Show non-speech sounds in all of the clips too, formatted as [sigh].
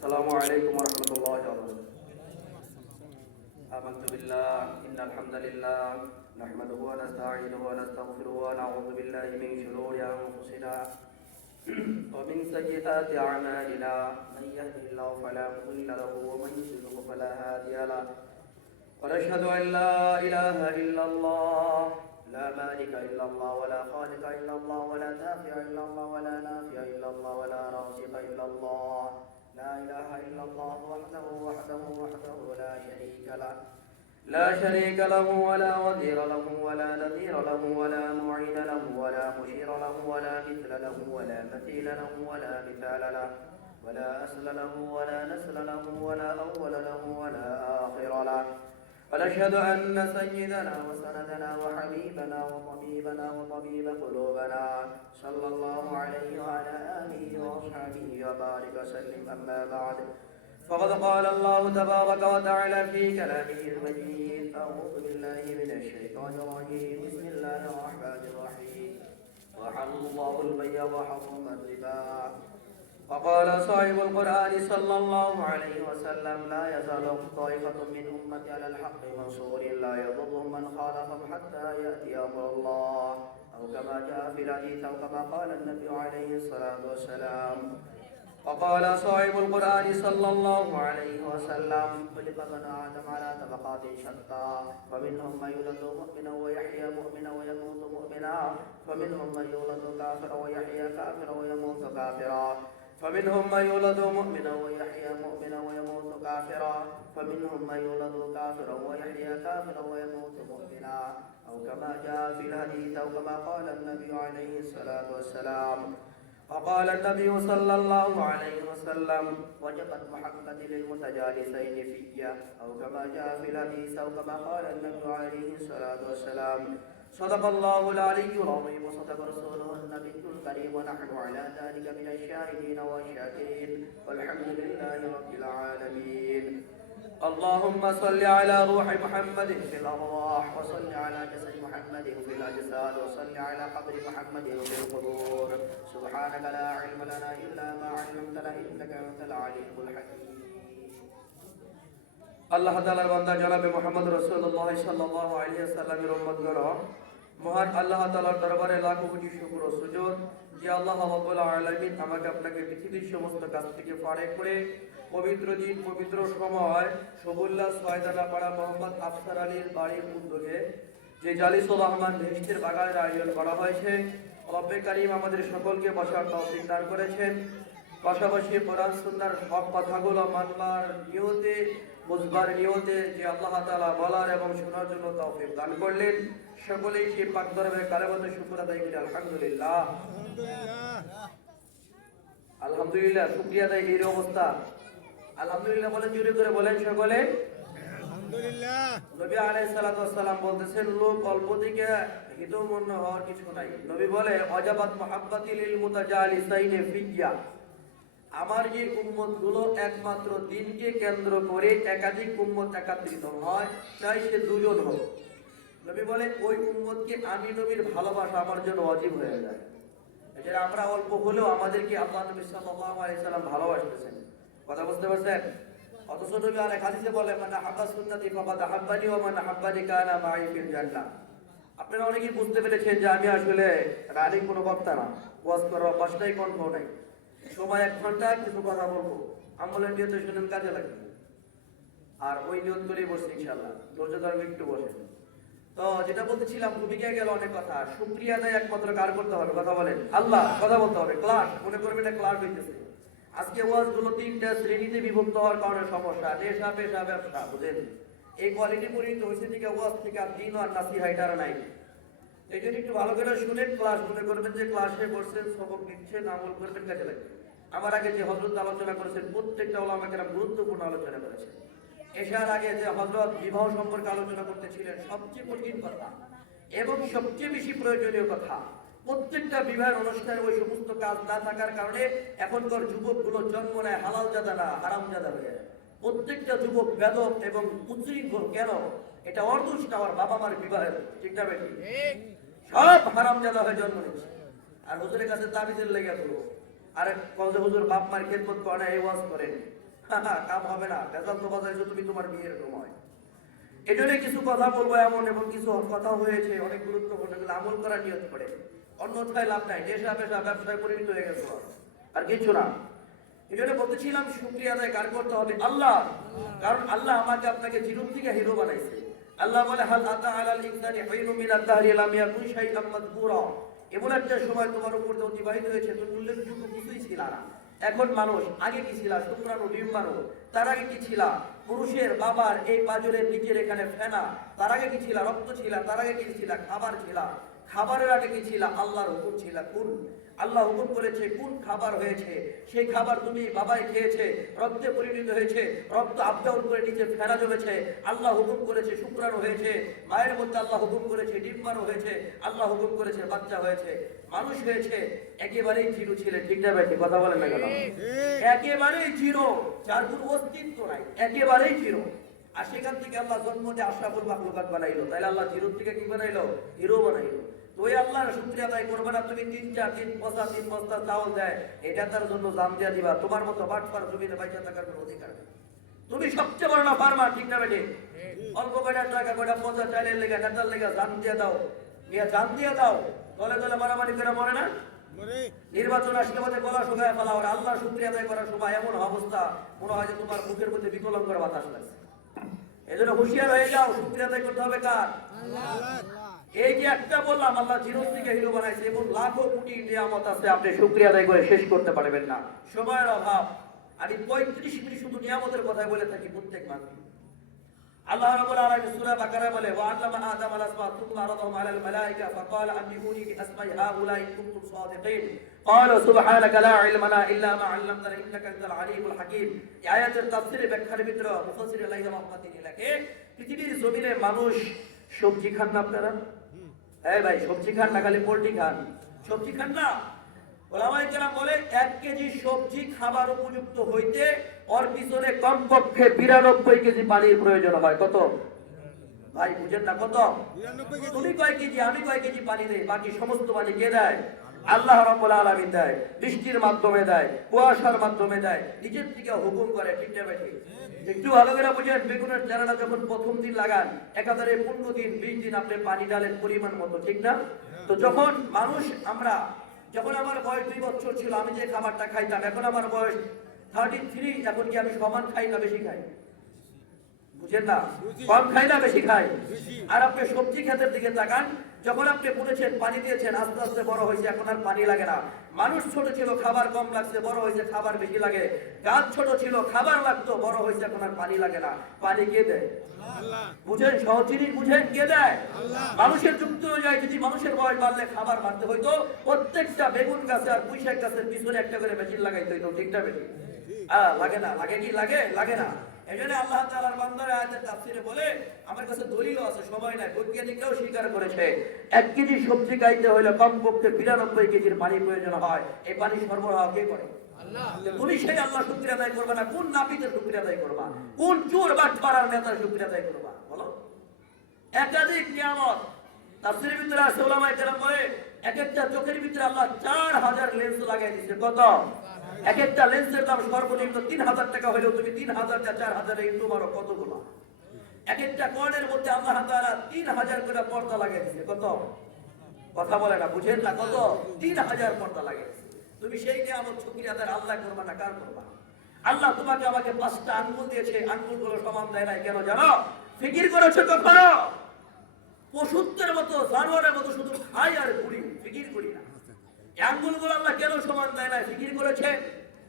السلام عليكم ورحمة الله وبركاته. آمنت بالله إن الحمد لله نحمده ونستعينه ونستغفره ونعوذ بالله من شرور أنفسنا [clears throat] ومن سيئات أعمالنا. من يهده الله فلا مضل له ومن يضلل فلا هادي له. ونشهد أن لا إله إلا الله لا مالك إلا الله ولا خالق إلا الله ولا دافع إلا الله ولا نافع إلا الله ولا رازق إلا الله. لا إله إلا الله وحده وحده وحده لا شريك له لا شريك له ولا وزير له ولا نذير له ولا معين له ولا مشير له ولا مثل له ولا مثيل له ولا مثال له ولا أسل له ولا نسل له ولا أول له ولا آخر له ونشهد أن سيدنا وسندنا وحبيبنا وطبيبنا وطبيب قلوبنا صلى الله عليه وعلى آله وأصحابه وبارك وسلم أما بعد. فقد قال الله تبارك وتعالى في كلامه المجيد أعوذ بالله من الشيطان الرجيم. بسم الله الرحمن الرحيم. وحل الله البيع وحرم الربا. وقال صاحب القرآن صلى الله عليه وسلم لا يزال طائفة من أمتي على الحق منصور لا يضرهم من خالفهم حتى يأتي أمر الله. أو كما جاء في الحديث أو كما قال النبي عليه الصلاة والسلام. وقال صاحب القرآن صلى الله عليه وسلم خلق ابن آدم على طبقات شتى فمنهم من يولد مؤمنا ويحيى مؤمنا ويموت مؤمنا فمنهم من يولد كافرا ويحيى كافرا ويموت كافرا. فمنهم من يولد مؤمنا ويحيى مؤمنا ويموت كافرا. فمنهم من يولد كافرا ويحيى كافرا ويموت مؤمنا. أو كما جاء في الحديث أو كما قال النبي عليه الصلاة والسلام. وقال النبي صلى الله عليه وسلم وجبت محبتي للمتجالسين في أو كما جاء في الحديث أو كما قال النبي عليه الصلاة والسلام صدق الله العلي العظيم وصدق رسوله النبي الكريم ونحن على ذلك من الشاهدين والشاكرين والحمد لله رب العالمين اللهم صل على روح محمد في الأرواح وصل على جسد محمد في الأجساد وصل على قبر محمد في القبور سبحانك لا علم لنا إلا ما علمتنا إنك أنت العليم الحكيم আল্লাহ তাআলার বান্দা জনাবে মোহাম্মদ রাসূলুল্লাহ সাল্লাল্লাহু আলাইহি সাল্লামের উম্মতগণ মহান আল্লাহ তাআলার দরবারে লাখো কোটি শুকর সুজুদ যে আল্লাহ রাব্বুল আলামিন আমাকে আপনাকে পৃথিবীর সমস্ত কাজ থেকে ফারে করে পবিত্র দিন, পবিত্র সময় সবুল্লাহ সয়দানা পাড়া মোহাম্মদ আফসার আলীর বাড়ির উদ্যোগে যে জালিসুল রহমান ভেস্টের বাগানের আয়োজন করা হয়েছে। রব্বে কারিম আমাদের সকলকে বসার তৌফিক দান করেছেন। পাশাপাশি কোরআন সুন্নাহর সব কথাগুলো মানবার নিয়তে বুঝবার নিয়তে যে আল্লাহ তাআলা বলার এবং শোনার জন্য তৌফিক দান করলেন। সকলেই সেই পাক দরবারে কালেমতে শুকর আদায় করি আলহামদুলিল্লাহ। আলহামদুলিল্লাহ শুকরিয়া আদায় এই অবস্থা। আলহামদুলিল্লাহ বলেন জোরে করে বলেন সকলে। নবী ওয়াসসালাম বলতেছেন লোক অল্প দিকে হিতমন্য হওয়ার কিছু নাই। নবী বলে অজাবাত মুহাব্বাতি লিল মুতাজালিসাইনে ফিয়া আমার যে উম্মতগুলো একমাত্র দিনকে কেন্দ্র করে একাধিক উম্মত একাত্রিত হয় চাই সে দুজন হোক নবী বলে, ওই উম্মতকে আমি নবীর ভালোবাসা আমার জন্য অজীব হয়ে যায়। এটা আমরা অল্প হলেও আমাদেরকে আল্লাহ নবী সাল্লাম ভালোবাসতেছেন। কথা বুঝতে পারছেন? অথচ নবী আরেক হাদিসে বলে মানে হাব্বা সুন্নতি ফাকাদ হাব্বানি ওয়া মান হাব্বানি কানা মাই ফিল জান্নাহ। আপনারা অনেকেই বুঝতে পেরেছেন যে আমি আসলে রানিং কোনো বক্তা না। ওয়াজ করার অভ্যাসটাই কণ্ঠ নাই। সময় এক ঘণ্টা কিছু কথা বলব। আমলের নিয়ত শুনেন, কাজে লাগে। আর ওই নিয়ত করেই বসছি ইনশাল্লাহ ধৈর্য ধর্ম একটু বসে তো যেটা বলতেছিলাম ভূমিকা গেল অনেক কথা। শুক্রিয়া দেয় একমাত্র কার করতে হবে? কথা বলেন। আল্লাহ, কথা বলতে হবে। ক্লাস, মনে করবেন এটা ক্লাস হইতেছে। আজকে ওয়াজগুলো তিনটা শ্রেণীতে বিভক্ত হওয়ার কারণে সমস্যা। নেশা, পেশা, ব্যবসা, বুঝেন। এই কোয়ালিটি পরিণত হয়েছে থেকে ওয়াজ থেকে আর দিন আর নাসি হাইটার নাই। এই জন্য একটু ভালো করে শুনেন ক্লাস মনে করবেন যে ক্লাসে বসছেন সবক নিচ্ছেন, আমল করবেন, কাজে লাগবে। আমার আগে যে হজরত আলোচনা করেছেন, প্রত্যেকটা ওলামাকেরা গুরুত্বপূর্ণ আলোচনা করেছেন। এসার আগে যে হজরত বিবাহ সম্পর্কে আলোচনা করতেছিলেন, সবচেয়ে কঠিন কথা এবং সবচেয়ে বেশি প্রয়োজনীয় কথা, প্রত্যেকটা বিবাহের অনুষ্ঠানে ওই সমস্ত কাজ না থাকার কারণে এখনকার যুবকগুলো জন্ম নেয় হালাল জাদা না হারাম জাদা হয়ে প্রত্যেকটা যুবক বেদক এবং উচ্ছৃঙ্খল কেন? এটা অর্দুষ্ট আমার বাবা মার বিবাহের, ঠিক না সব হারাম হয়ে জন্ম নিচ্ছে আর হুজুরের কাছে তাবিজের লেগে পড়ব আর কত হুজুর বাপ মার খেদমত করে না, এই ওয়াজ করেন কাম হবে না বেজাল তো বাজাইছো তুমি তোমার বিয়ের সময়। এজন্য কিছু কথা বলব এমন এবং কিছু কথা হয়েছে, অনেক গুরুত্বপূর্ণ এগুলো আমল করার নিয়ত করে। অন্যথায় লাভ নাই, নেশা পেশা, ব্যবসায় পরিণত হয়ে গেছে আর কিছু না। এই জন্য বলতেছিলাম, শুক্রিয়া আদায় কার করতে হবে? আল্লাহ। কারণ আল্লাহ আমাকে আপনাকে জিরো থেকে হিরো বানাইছে। আল্লাহ বলে, হাল আতা আলাল ইনসানি হাইনু মিন আদ-দাহরি লাম ইয়াকুন শাইআন মাযকুরা। এমন একটা সময় তোমার উপর দিয়ে অতিবাহিত হয়েছে তুমি উল্লেখযোগ্য কিছুই ছিল না এখন মানুষ, আগে কি ছিল? শুক্রাণু ডিম্বাণু তার আগে কি ছিল? পুরুষের বাবার এই পাজরের নিচের এখানে ফেনা। তার আগে কি ছিল? রক্ত ছিল? তার আগে কি ছিল? খাবার ছিল? খাবারের আগে কি ছিল? আল্লাহর হুকুম ছিল। কোন আল্লাহ হুকুম করেছে কোন খাবার হয়েছে। সেই খাবার তুমি বাবাই খেয়েছে রক্তে পরিণত হয়েছে রক্ত আপডাউন করে নিচে ফেনা জমেছে। আল্লাহ হুকুম করেছে শুক্রাণু হয়েছে। মায়ের মধ্যে আল্লাহ হুকুম করেছে ডিম্বাণু হয়েছে। আল্লাহ হুকুম করেছে বাচ্চা হয়েছে। মানুষ হয়েছে একেবারেই জিরো ছিলে। ঠিক না কথা বলেন না কেন? একেবারেই জিরো। যার কোনো অস্তিত্ব নাই একেবারেই জিরো। আর সেখান থেকে আল্লাহ জন্ম দিয়ে বানাইলো। তাহলে আল্লাহ জিরো থেকে কি বানাইলো? হিরো বানাইলো। তো ওই আল্লাহর আদায় করবে না, তুমি তিন চার তিন বস্তা তিন চাউল দেয়, এটা তার জন্য দাম দিয়া দিবা। তোমার মতো বাটপার জমিতে বাইচা থাকার কোনো অধিকার নেই। তুমি সবচেয়ে বড় না ফার্মার ঠিক না বেটে? অল্প কয়টা টাকা, কয়টা চালের লেগে লেগে জান দিয়ে দাও। দিয়ে দাও। দলে দলে মারামারি করে মরে না? নির্বাচন আসলে আমাদের গলা শুকায় ফেলা হয় আল্লাহ শুক্রিয়া আদায় করার সময় এমন অবস্থা মনে হয় যে তোমার মুখের মধ্যে বিকলঙ্কর বাতাস লাগছে। এই জন্য হুঁশিয়ার হয়ে যাও শুক্রিয়া আদায় করতে হবে কার? এই যে একটা বললাম আল্লাহ হিরো বানাইছে এবং লাখো কোটি নিয়ামত আছে আপনি শুক্রিয়া আদায় করে শেষ করতে পারবেন না। সময়ের অভাব। আমি পঁয়ত্রিশ মিনিট শুধু নিয়ামতের কথাই বলে থাকি প্রত্যেক মানুষ আল্লাহ রাব্বুল আলামিন সূরা বাকারা বলে ওয়া আল্লামা আদম আল আসমা থুম্মা আরাদাহুম আলাল মালাইকা ফাকালা আনবিউনি বি আসমাই হাউলাই ইন কুনতুম সাদিকিন قالوا سبحانك لا علم لنا الا ما علمتنا انك انت العليم الحكيم এই আয়াতের তাফসীরে ব্যাখ্যার ভিতরে মুফাসসির আলাইহি রাহমাতুল্লাহি লেখে পৃথিবীর জমিনে মানুষ সবজি খান না আপনারা এই ভাই সবজি খান না খালি পোল্ট্রি খান সবজি খান না ওলামাই বলে এক কেজি সবজি খাবার উপযুক্ত হইতে ওর পিছনে কমপক্ষে বিরানব্বই কেজি পানির প্রয়োজন হয়। কত? ভাই বুঝেন না কত? তুমি কয় কেজি আমি কয় কেজি পানি দেই? বাকি সমস্ত পানি কে দেয়? আল্লাহ রাব্বুল আলামিন দেয়। বৃষ্টির মাধ্যমে দেয় কুয়াশার মাধ্যমে দেয়। নিজের থেকে হুকুম করে ঠিক না বেঠিক? একটু ভালো করে বুঝেন বেগুনের চারাটা যখন প্রথম দিন লাগান একাধারে পনেরো দিন বিশ দিন আপনি পানি ডালেন পরিমাণ মতো ঠিক না? তো যখন মানুষ আমরা যখন আমার বয়স দুই বছর ছিল, আমি যে খাবারটা খাইতাম, এখন আমার বয়স থার্টি থ্রি এখন কি আমি সমান খাই না বেশি খাই? বুঝেন না? কম খাই না বেশি খাই আর আপনি সবজি ক্ষেতের দিকে তাকান যখন আপনি বুনেছেন পানি দিয়েছেন আস্তে আস্তে বড় হয়েছে এখন আর পানি লাগে না। মানুষ ছোট ছিল খাবার কম লাগছে বড় হয়েছে খাবার বেশি লাগে। গাছ ছোট ছিল খাবার লাগতো বড় হয়েছে এখন আর পানি লাগে না। পানি কে দেয়? বুঝেন সহজ জিনিস বুঝেন কে দেয়? মানুষের যুক্ত অনুযায়ী যদি মানুষের বয়স বাড়লে খাবার বাড়তে হইতো প্রত্যেকটা বেগুন গাছে আর পুঁইশাক গাছের পিছনে একটা করে মেশিন লাগাইতে হইতো ঠিকটা বেশি আহ, লাগে না লাগে কি? লাগে? লাগে না। এজন্য আল্লাহ তাআলার বান্দারা আয়াতের তাফসীরে বলে আমার কাছে দলিলও আছে সময় নাই বৈজ্ঞানিকরাও স্বীকার করেছে। এক কেজি সবজি গাইতে হলে কমপক্ষে বিরানব্বই কেজির পানি প্রয়োজন হয়। এই পানি সরবরাহ কে করে? তুমি সেই আল্লাহ শুক্রিয়া আদায় করবে না কোন নাপিতের শুক্রিয়া আদায় করবা? কোন চোর বাট পাড়ার নেতার শুক্রিয়া আদায় করবা? বলো। একাধিক নিয়ামত তাফসীরের ভিতরে আছে ওলামায়ে কেরাম বলে এক একটা চোখের ভিতরে আল্লাহ চার হাজার লেন্স লাগাই দিচ্ছে কত? এক একটা লেন্সের দাম সর্বনিম্ন তিন হাজার টাকা হলেও তুমি তিন হাজার চার হাজারে ইন্টু মারো কতগুলো? এক একটা কর্ণের মধ্যে আল্লাহ তাআলা তিন হাজার করে পর্দা লাগিয়ে দিচ্ছে কত? কথা বলে না, বুঝেন না কত? তিন হাজার পর্দা লাগে তুমি সেই নিয়ে আমার শুক্রিয়া আদার আল্লাহ করবা না, কার করবা? আল্লাহ তোমাকে আমাকে পাঁচটা আঙ্গুল দিয়েছে আঙ্গুলগুলো সমান দেয় না কেন জানো? ফিকির করেছ কখনো? পশুত্বের মতো, জানোয়ারের মতো শুধু খাই আর ঘুরি, ফিকির করি না। আঙ্গুলগুলো আল্লাহ কেন সমান দেয় না? ফিকির করেছে?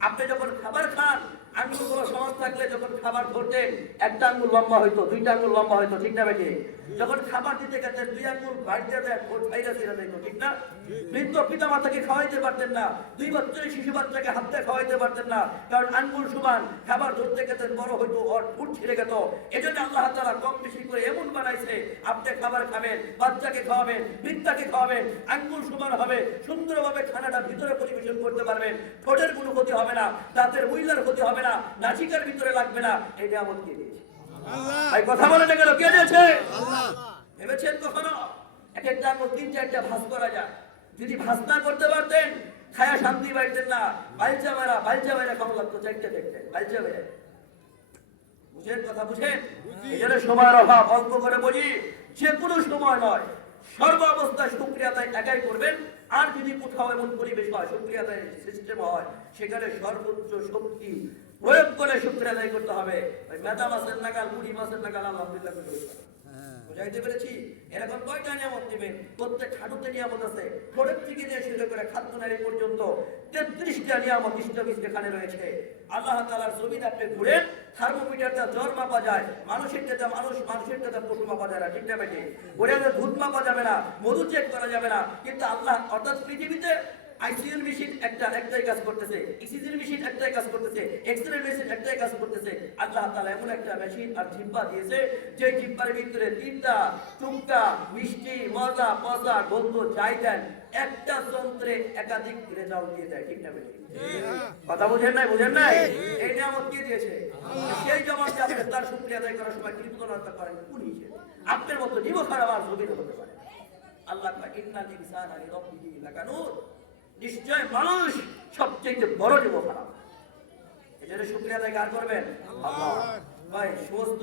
আপনি যখন খাবার খান সমান থাকলে যখন খাবার একটা আঙ্গুল লম্বা হইতো, দুইটা আঙ্গুল লম্বা হইতো, ঠিক না বেশি যখন খাবার দিতে দুই আঙ্গুল ঠিক না? পিতা মাতাকে খাওয়াইতে পারতেন না, দুই বছরের শিশু বাচ্চাকে হাতে খাওয়াইতে পারতেন না, কারণ আঙ্গুল সমান, খাবার ধরতে গেছেন, বড় হইতো, ওর ফুট ছিঁড়ে গেত। এজন্য আল্লাহ তাআলা কম বেশি করে এমন বানাইছে, আপনি খাবার খাবেন, বাচ্চাকে খাওয়াবেন, বৃদ্ধাকে খাওয়াবেন, আঙ্গুল সমান হবে, সুন্দরভাবে খানাটা ভিতরে পরিবেশন করতে পারবেন, ঠোঁটের কোনো ক্ষতি হবে না, দাঁতের মহিলার ক্ষতি হবে না নাচিকার ভিতরে লাগবে না এই নিয়ামত কে দিয়েছে? ভাই কথা বলে না কে দিয়েছে? ভেবেছেন কখনো? এক একটা আঙুল তিন চারটা ভাস করা যায়। যদি ভাস না করতে পারতেন খায়া শান্তি পাইতেন না। বালচা মেরা বালচা মেরা কেমন লাগতো চারটে চারটে বালচা মেরা। বুঝেন কথা বুঝেন? এই জন্য সময়ের অভাব অল্প করে বলি যে কোনো সময় নয়। সর্ব অবস্থায় শুক্রিয়া আদায় একাই করবেন। আর যদি কোথাও এমন পরিবেশ হয় শুক্রিয়া আদায় সিস্টেম হয় সেখানে সর্বোচ্চ শক্তি প্রয়োগ করে শুক্রিয়া আদায় করতে হবে। ওই মেধা মাসের নাগাল মুড়ি মাসের নাগাল আলহামদুলিল্লাহ। বুঝাইতে পেরেছি? এরকম কয়টা নিয়ামত প্রত্যেক নিয়ামত আছে। থেকে নিয়ে শুরু করে খাদ্য নারী পর্যন্ত তেত্রিশটা নিয়ামত রয়েছে। আল্লাহ তালার জমিন আপনি ঘুরে থার্মোমিটারটা জ্বর মাপা যায় মানুষের যেটা মানুষ মানুষের যেটা পশু মাপা যায় না, ঠিক না বেটে ঘুরে দুধ মাপা যাবে না মধু চেক করা যাবে না। কিন্তু আল্লাহ, অর্থাৎ পৃথিবীতে আইসিইউর মেশিন একটা একটাই কাজ করতেছে ইসিজির মেশিন একটাই কাজ করতেছে এক্সরে মেশিন একটাই কাজ করতেছে। আল্লাহ তাআলা এমন একটা মেশিন আর জিব্বা দিয়েছে যে জিব্বার ভিতরে তিনটা টুকটা মিষ্টি মজা পচা গন্ধ যাই দেন একটা যন্ত্রে একাধিক রেজাল্ট দিয়ে দেয় ঠিক না কথা বুঝেন নাই বুঝেন নাই? এই নিয়ামত কে দিয়েছে? সেই যে আপনি তার শুক্রিয়া আদায় করার সময় কৃতজ্ঞতা করেন কোন আপনার মতো জীব খারাপ আর জমিন হতে পারে আল্লাহ কয়, ইন্নাল ইনসানা লিরাব্বিহি লাকানুর নিশ্চয় মানুষ সবচেয়ে বড় যুব খারাপ এই শুক্রিয়া আদায় কার করবেন? ভাই সমস্ত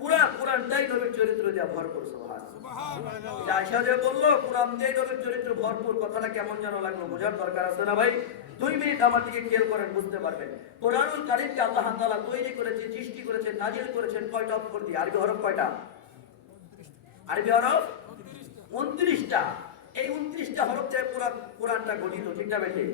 পুরা কোরআনটাই নবীর চরিত্র দিয়ে ভরপুর আয়সা যে বলল কোরআন দিয়ে নবীর চরিত্র ভরপুর কথাটা কেমন যেন লাগল বোঝার দরকার আছে না ভাই? দুই মিনিট আমার দিকে খেয়াল করেন বুঝতে পারবেন। কোরআনুল কারিমকে আল্লাহ তালা তৈরি করেছে সৃষ্টি করেছেন নাজিল করেছেন কয়টা অক্ষর দিয়ে? আরবি হরফ কয়টা? আরবি হরফ? উনত্রিশটা। এই উনত্রিশটা হরফ থেকে পুরা কোরআনটা গঠিত, ঠিক না বেঠে?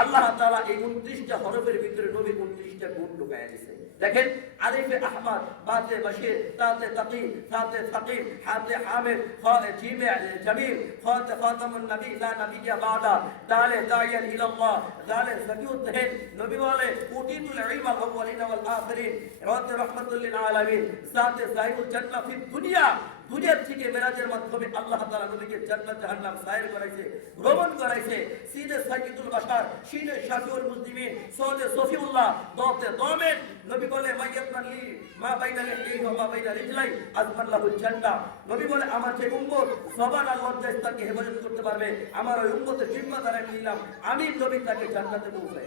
আল্লাহ তাআলা এই উনত্রিশটা হরফের ভিতরে নবীর উনত্রিশটা গুণ ঢুকায় দিয়েছে দেখেন, আলিফে আহমদ, বাতে বশির, তাতে তাকি তাতে সাকিব হাতে হামিদ খাতে জিমে জামিল খাতে খাতামুন নবী, লা নবিয়্যা বাদা, দালে দাইয়ান ইলাল্লাহ, দালে সাকিউত তাহিন নবী বলে উটিতুল ইলমা আউয়ালিন ওয়াল আখিরিন রাতে রাহমাতুল লিল আলামিন, সাতে সাইবুল জান্নাহ ফি দুনিয়া দুনিয়ার থেকে মেরাজের মাধ্যমে আল্লাহ তাআলা নবীকে জান্নাত জাহান্নাম সাইর করাইছে ভ্রমণ করাইছে। সিনে সাইয়্যিদুল বাশার, সিনে শাফিউল মুসলিমিন সৌদে সফিউল্লাহ, দতে দমেন। নবী বলে মা মা আজমাল্লাহুল নবী বলে, আমার যে উম্মত আর লজ্জা স্থানকে হেফাজত করতে পারবে। আমার ওই উম্মতের জিম্মাদার নিলাম। আমি নবী তাকে জান্নাতে পৌঁছাই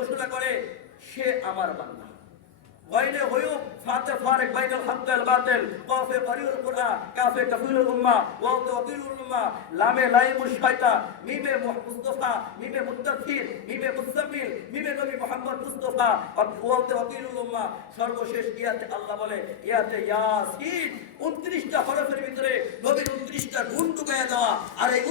আমার বান্দা। ওয়াইলে ফাতে হক বাতিল, কাফে কুরআন, কাফে ওয়া লামে মিমে মুস্তাফা, মিমে মিমে মুসাম্মিল মিমে নবী মুহাম্মদ মুস্তাফা ওয়া সর্বশেষ ইয়াতে আল্লাহ বলে, ইয়াতে ইয়াসিন 29টা হরফের ভিতরে নবীর 29টা গুণ দেওয়া, আর এই